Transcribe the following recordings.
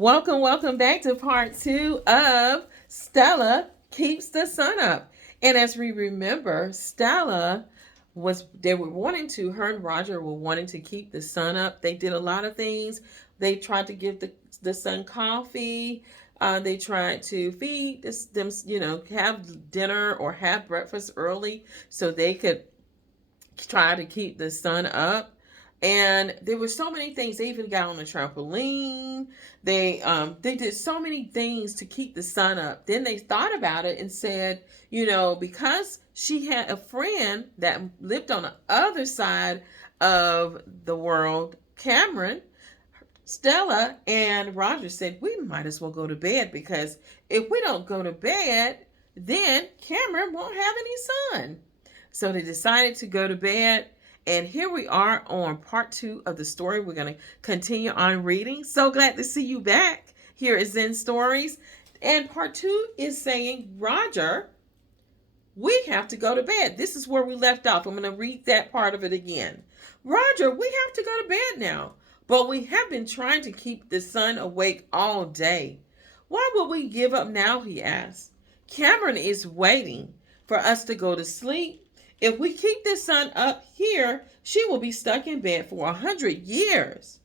Welcome back to part 2 of Stella Keeps the Sun Up. And as we remember, her and Roger were wanting to keep the sun up. They did a lot of things. They tried to give the sun coffee. They tried to feed them, have dinner or have breakfast early so they could try to keep the sun up. And there were so many things. They even got on the trampoline. They did so many things to keep the sun up. Then they thought about it and said, because she had a friend that lived on the other side of the world, Cameron, Stella and Roger said, we might as well go to bed, because if we don't go to bed, then Cameron won't have any sun. So they decided to go to bed. And here we are on part 2 of the story. We're going to continue on reading. So glad to see you back. Here is Zen Stories. And part 2 is saying, Roger, we have to go to bed. This is where we left off. I'm going to read that part of it again. Roger, we have to go to bed now. But we have been trying to keep the sun awake all day. Why would we give up now, he asked. Cameron is waiting for us to go to sleep. If we keep the sun up here, she will be stuck in bed for 100 years.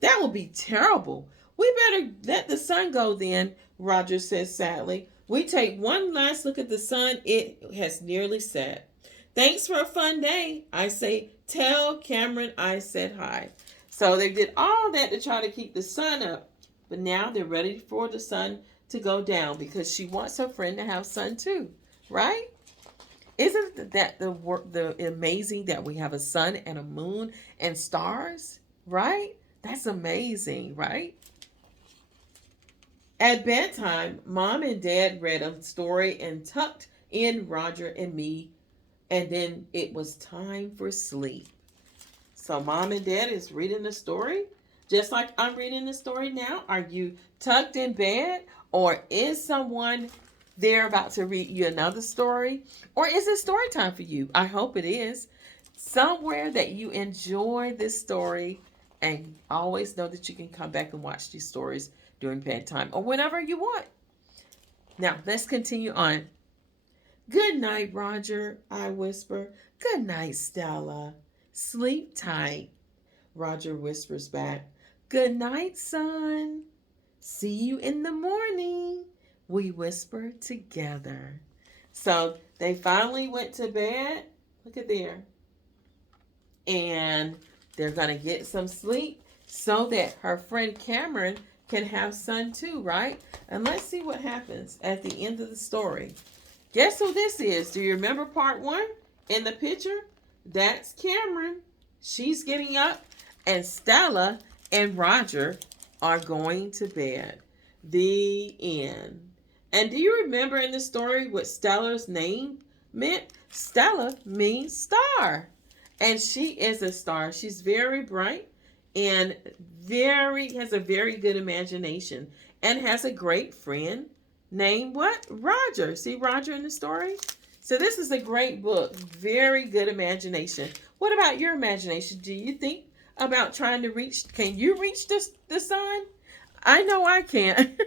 That will be terrible. We better let the sun go then, Roger said sadly. We take one last look at the sun. It has nearly set. Thanks for a fun day. I say, tell Cameron I said hi. So they did all that to try to keep the sun up. But now they're ready for the sun to go down, because she wants her friend to have sun too, right? Isn't that the amazing that we have a sun and a moon and stars, right? That's amazing, right? At bedtime, Mom and Dad read a story and tucked in Roger and me, and then it was time for sleep. So Mom and Dad is reading the story, just like I'm reading the story now. Are you tucked in bed, or is someone they're about to read you another story? Or is it story time for you? I hope it is. Somewhere that you enjoy this story, and always know that you can come back and watch these stories during bedtime or whenever you want. Now, let's continue on. Good night, Roger, I whisper. Good night, Stella. Sleep tight, Roger whispers back. Good night, son. See you in the morning, we whisper together. So they finally went to bed. Look at there. And they're going to get some sleep so that her friend Cameron can have sun too, right? And let's see what happens at the end of the story. Guess who this is? Do you remember part 1 in the picture? That's Cameron. She's getting up, and Stella and Roger are going to bed. The end. And do you remember in the story what Stella's name meant? Stella means star. And she is a star. She's very bright and has a very good imagination, and has a great friend named what? Roger. See Roger in the story? So this is a great book. Very good imagination. What about your imagination? Do you think about trying to can you reach the sun? I know I can't.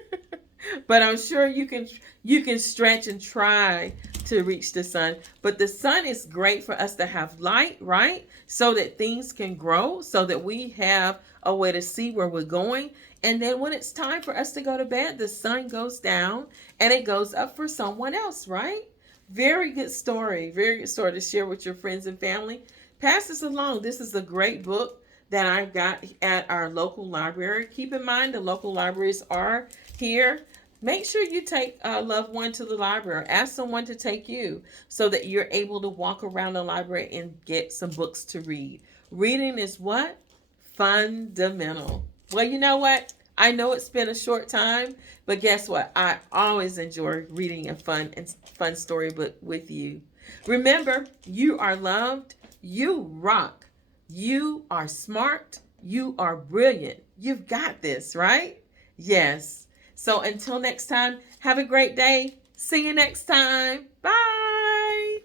But I'm sure you can stretch and try to reach the sun. But the sun is great for us to have light, right? So that things can grow, so that we have a way to see where we're going. And then when it's time for us to go to bed, the sun goes down and it goes up for someone else, right? Very good story. Very good story to share with your friends and family. Pass this along. This is a great book that I got at our local library. Keep in mind, the local libraries are here. Make sure you take a loved one to the library. Ask someone to take you so that you're able to walk around the library and get some books to read. Reading is what? Fundamental. Well, you know what? I know it's been a short time, but guess what? I always enjoy reading a fun storybook with you. Remember, you are loved. You rock. You are smart. You are brilliant. You've got this, right? Yes. So until next time, have a great day. See you next time. Bye.